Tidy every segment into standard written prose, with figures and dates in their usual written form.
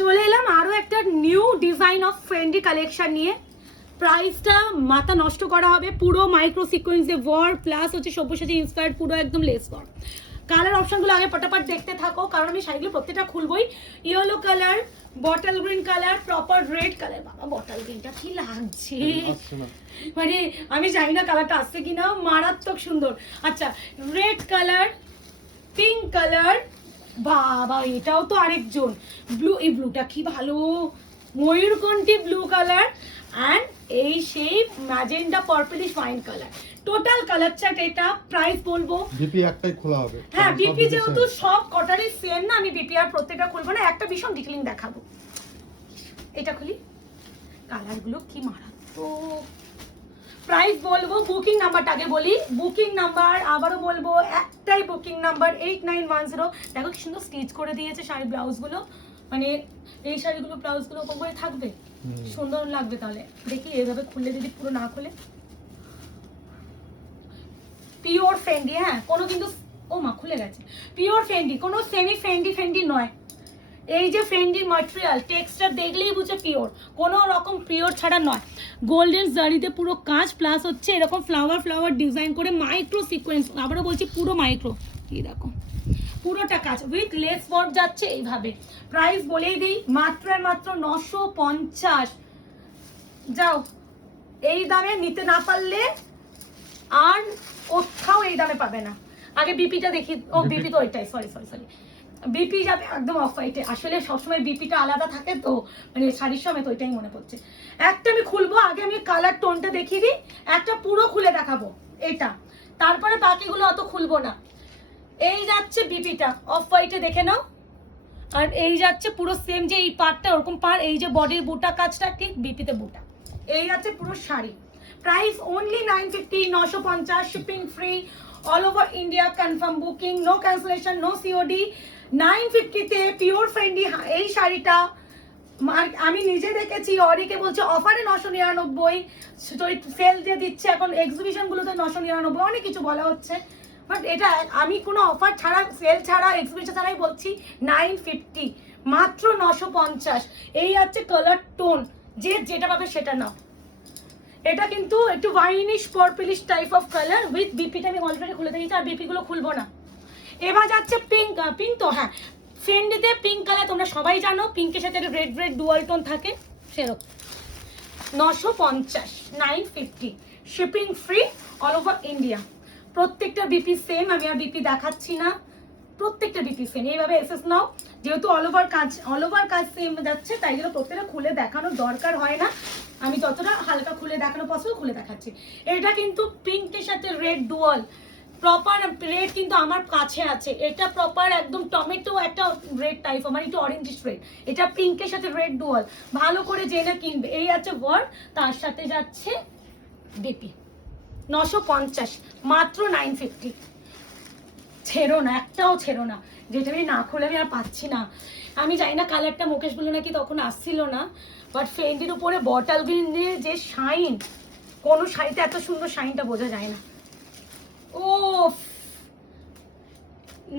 চলে এলাম আরো একটা new design of Fendi collection নিয়ে। প্রাইসটা মাথা নষ্ট করা হবে, পুরো মাইক্রো সিকোয়েন্সে ওয়ার্ক প্লাস হচ্ছে সব্যসাচী ইন্সপায়ার্ড, পুরো একদম লেস ওয়ার্ক। কালার অপশনগুলো আগে পটাপট দেখতে থাকো, কারণ আমি শাড়িগুলো প্রত্যেকটা খুলবই। Yellow colour, bottle green colour, proper red colour. বাবা বটল গ্রিনটা কি লাগছে, মানে আমি জানি না কালারটা আসছে কিনা, মারাত্মক সুন্দর। আচ্ছা, রেড কালার, পিঙ্ক কালার, বাবা এটাও তো আরেকজন ব্লু, এই ব্লুটা কি ভালো, ময়ূরকণ্ঠী ব্লু কালার অ্যান্ড এই সেই magenta purplish wine colour. Total colour chart এটা। প্রাইস বলবো, বিপি একটাই খোলা হবে। হ্যাঁ বিপি যেহেতু সব কটারই সেম না, আমি বিপি আর প্রত্যেকটা খুলবো না, একটা ভীষণ ডিটেইলিং দেখাবো। এটা খুলি, কালারগুলো কি মারাত্মক। প্রাইস বলবো, বুকিং নাম্বারটা আগে বলি। বুকিং নাম্বার আবারও বলবো, একটাই বুকিং নাম্বার 8910। দেখো কি সুন্দর স্টিচ করে দিয়েছে শাড়ি ব্লাউজগুলো, মানে এই শাড়িগুলো ব্লাউজগুলো ওরকম করে থাকবে, সুন্দর লাগবে। তাহলে দেখি এইভাবে খুললে, যদি পুরো না খুলে, পিওর ফেন্ডি, হ্যাঁ কোনো কিন্তু, ও মা খুলে গেছে, পিওর ফেন্ডি, কোনো সেমি ফেন্ডি ফেন্ডি নয়। এই যে ফেন্ডির ম্যাটেরিয়াল টেক্সচার দেখলেই বুঝে পিওর, কোনো রকম পিওর ছাড়া নয়। গোল্ডেন জারিতে পুরো কাজ, প্লাস হচ্ছে এরকম ফ্লাওয়ার ফ্লাওয়ার ডিজাইন করে মাইক্রো সিকোয়েন্স, আবারও বলছি পুরো মাইক্রো, কি দেখো পুরোটা কাজ উইথ লেস ওয়ার্ক যাচ্ছে এইভাবে। প্রাইস বলেই দিই, মাত্র আর মাত্র 950। যাও, এই দামে নিতে না পারলে আর কোথাও এই দামে পাবে না। আগে বিপিটা দেখি, ও বিপি তো ওইটাই, সরি সরি সরি, বিপি যাবে একদম অফ হোয়াইটে। আসলে সবসময় বিপিটা আলাদা থাকে তো, মানে শাড়ির সময় তো ওইটাই মনে পড়ছে। একটা আমি খুলবো, আগে আমি কালার টোনটা দেখিয়ে দিই, একটা পুরো খুলে দেখাবো এটা, তারপরে বাকিগুলো অত খুলবো না। এই যাচ্ছে বিপিটা অফ হোয়াইটে, দেখে নাও। আর এই যাচ্ছে পুরো সেম, যে এই পার্টটা ওরকম পার, এই যে বডির বুটা কাজটা ঠিক বিপিতে বুটা। এই যাচ্ছে পুরো শাড়ি। Price only 950, 950, shipping free, all over India, confirm booking, no cancellation, no COD. 950-তে পিওর ফ্রেন্ডি এই শাড়িটা আমি নিজে দেখেছি, অরিকে বলছে অফারে 999, সেল দিয়ে দিচ্ছে এখন এক্সিবিশন গুলোতে 999, অনেক কিছু বলা হচ্ছে, বাট এটা আমি কোনো অফার ছাড়া, সেল ছাড়া, এক্সিবিশন ছাড়াই বলছি 950, মাত্র 950। এই আছে কালার টোন, যে যেটা পাবে সেটা নাও। এটা কিন্তু একটু winish purplish type of colour with বিপিটা আমি অলরেডি খুলে দিয়েছি, আর বিপি গুলো খুলবো না। এবার যাচ্ছে পিঙ্ক, পিঙ্ক তো হ্যাঁ ফেন্ডিতে পিঙ্ক কালার তোমরা সবাই জানো, পিঙ্কের সাথে একটা রেড রেড ডুয়াল টোন থাকে, সেরকম। 950, 950, shipping free, all over India. প্রত্যেকটা বিপি সেম, আমি আর বিপি দেখাচ্ছি না, প্রত্যেকটা বিপি সেম। এইভাবে এসএস নাও, যেহেতু অল ওভার কাজ সেম যাচ্ছে, তাই জন্য প্রত্যেকটা খুলে দেখানোর দরকার হয় না, আমি যতটা হালকা খুলে দেখানো পসিবল খুলে দেখাচ্ছি। এটা কিন্তু পিঙ্কের সাথে রেড ডুয়াল, প্রপার রেড কিন্তু আমার কাছে আছে, এটা প্রপার একদম টমেটো একটা রেড টাইপ, আমার একটু অরেঞ্জিশ রেড, এটা পিঙ্কের সাথে রেড ডুয়াল, ভালো করে জেনে কিনবে। এই আছে ওয়ার্ক, তার সাথে যাচ্ছে বিপি। 950, মাত্র 950। ছেড়ো না, একটাও ছেড়ো না, যেটা আমি না খুলে আমি আর পাচ্ছি না। আমি জানি না কালারটা মুকেশ বললো নাকি তখন আসছিল না, বাট ফেন্ডির উপরে বটল গ্রিনের যে শাইন, কোনো শাড়িতে এত সুন্দর শাইনটা বোঝা যায় না। ও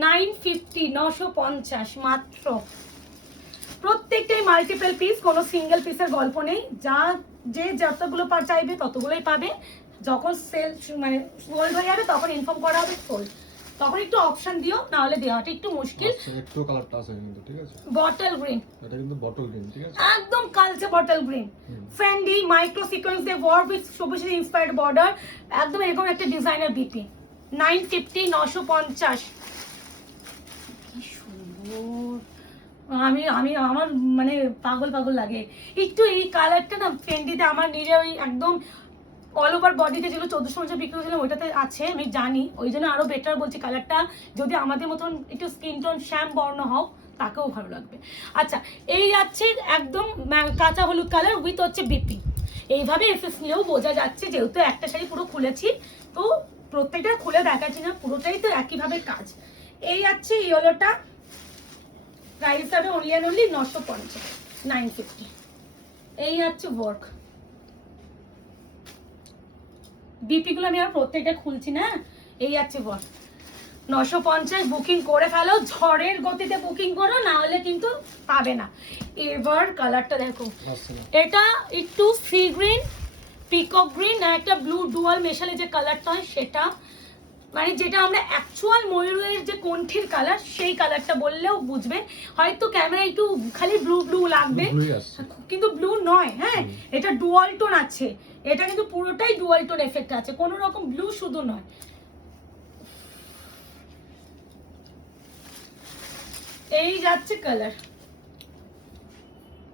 950, 950 মাত্র। প্রত্যেকটাই মাল্টিপল পিস, কোনো সিঙ্গেল পিসের গল্প নেই, যা যে যতগুলো চাইবে ততগুলোই পাবে। যখন সেল মানে সোল্ড হয়ে যাবে তখন ইনফর্ম করা হবে সোল্ড, তখন একটু অপশন দিও, না হলে দেওয়াটা একটু মুশকিল। একটু কালারটা আছে কিন্তু, ঠিক আছে, বটল গ্রিন, এটা কিন্তু বটল গ্রিন, ঠিক আছে, একদম কালচে বটল গ্রিন, ফ্রেন্ডি মাইক্রো সিকোয়েন্স দিয়ে ওয়ার্ক উইথ সবুজ ইন্সপায়ার্ড বর্ডার, একদম এরকম একটা ডিজাইনার বিপি। 950, 950। কি সুন্দর, আমি আমি আমার মানে পাগল পাগল লাগে একটু এই কালারটা না ফেন্ডিতে। আমার নিজে ওই একদম অল ওভার বডিতে যেগুলো 1450 বিক্রি হয়েছিল ওইটাতে আছে, আমি জানি, ওই জন্য আরো বেটার বলছি কালারটা, যদি আমাদের মতন একটু স্কিন টোন শ্যাম বর্ণ হও তাকেও ভালো লাগবে। আচ্ছা, এই যাচ্ছে একদম কাঁচা হলুদ কালার উইথ হচ্ছে বিপি। এইভাবে এসএস নিলেও বোঝা যাচ্ছে, যেহেতু একটা শাড়ি পুরো খুলেছি তো প্রত্যেকটা খুলে দেখাচ্ছি না, পুরোটাই তো একইভাবে কাজ। এই যাচ্ছে ইয়েলোটা, প্রাইস হবে অনলি অ্যান্ড অনলি 950, 950। এই হচ্ছে ওয়ার্ক, বিপি গুলো আমি আর প্রত্যেকটা খুলছি না, এই আছে ওয়ার্ক। 950 বুকিং করে ফেলো, ঝড়ের গতিতে বুকিং করো, না হলে কিন্তু পাবে না। এবার কালারটা দেখো, আসছে না। এটা একটু সি গ্রিন, পিকক গ্রিন আর একটা ব্লু ডুয়াল মেশালে যে কালারটা হয় সেটা, মানে যেটা আমরা অ্যাকচুয়াল ময়ূরের যে কণ্ঠির কালার সেই কালারটা বললেও বুঝবে। হয়তো ক্যামেরা একটু খালি ব্লু ব্লু লাগবে, ব্লুই আসছে। কিন্তু ব্লু নয়, হ্যাঁ এটা ডুয়াল টোন আছে, এটা কিন্তু পুরোটাই ডুয়াল টোন এফেক্ট আছে, কোনো রকম ব্লু শুধু নয়। এই যাচ্ছে কালার,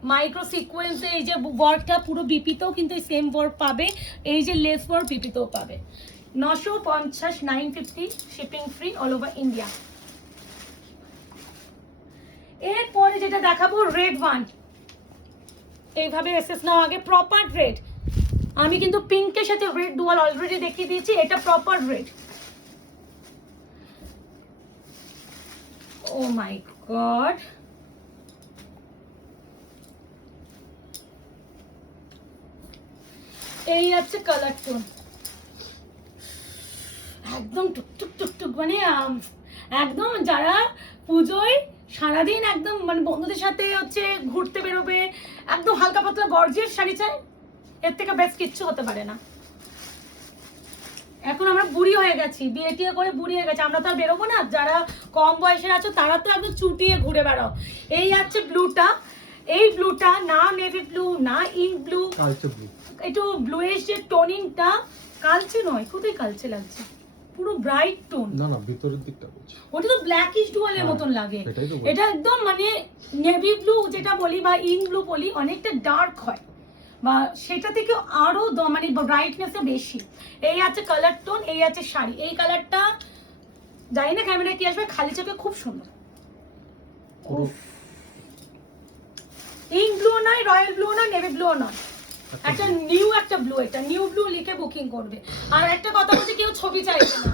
মাইক্রো সিকোয়েন্সে এই যে ওয়ার্কটা পুরো বিপিতেও কিন্তু সেম ওয়ার্ক পাবে, এই যে লেস ওয়ার্ক বিপিতেও পাবে। 950, 950 shipping free all over India. এরপরে যেটা দেখাবো রেড ওয়ান, এইভাবে এসএস নাও আগে, প্রপার রেড। আমি কিন্তু পিঙ্কের সাথে রেড ডুয়াল অলরেডি দেখিয়ে দিয়েছি, এটা প্রপার রেড। ও মাই গড, এই আছে কালার টোন, একদম টুকটুক টুকটুক, মানে একদম যারা পুজোয় সারাদিন একদম মানে বন্ধুদের সাথে হচ্ছে ঘুরতে বেরোবে, একদম হালকা পাতলা গর্জিয়াস শাড়ি চাই, এর থেকে বেস্ট কিচ্ছু হতে পারে না। এখন আমরা বুড়ি হয়ে গেছি, বিয়ে টিয়ে করে বুড়ি হয়ে গেছে, আমরা তো আর বেরোবো না, যারা কম বয়সের আছো তারা তো একদম চুটিয়ে ঘুরে বেড়াও। এই আছে ব্লুটা, এই ব্লুটা না নেভি ব্লু না ইঙ্ক ব্লু, কালচে ব্লু। একটু ব্লুইশ যে টোনিংটা, কালচে নয়, কোথায় কালচে লাগছে, পুরো ব্রাইট টোন। না না, ভিতরের দিকটা বলছি। ওটা তো ব্ল্যাকিশ ডুয়ালের হ্যাঁ, মতন লাগে, এটাই তো বলছি। এটা একদম মানে নেভি ব্লু যেটা বলি বা ইঙ্ক ব্লু বলি অনেকটা ডার্ক হয়, বা সেটা থেকে আরো মানে ব্রাইটনেস বেশি। এই আছে কালার টোন, এই আছে শাড়ি, এই কালারটা জানি না ক্যামেরায় কি আসবে, খালি চোখে খুব সুন্দর। পুরো ইঙ্ক ব্লু নয়, রয়্যাল ব্লু নয়, নেভি ব্লু নয়, একটা নিউ একটা ব্লু, এটা নিউ ব্লু লিখে বুকিং করবে। আর একটা কথা বলছি, কেউ ছবি চাইবে না,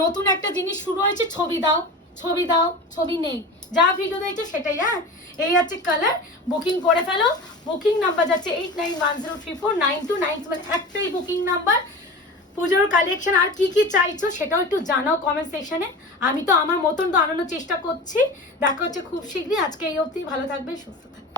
নতুন একটা জিনিস শুরু হয়েছে, ছবি দাও ছবি দাও, ছবি নেই, যা ভিডিও দেখছো সেটাই। হ্যাঁ, এই আছে কালার, বুকিং করে ফেলো। বুকিং নাম্বার যাচ্ছে 8910349297, একটাই বুকিং নাম্বার। পুজোর কালেকশন আর কি কি চাইছো সেটাও একটু জানাও কমেন্ট সেকশনে, আমি তো আমার মতন তো আনানোর চেষ্টা করছি। দেখা হচ্ছে খুব শীঘ্রই, আজকে এই অবধি, ভালো থাকবে, সুস্থ থাকবে।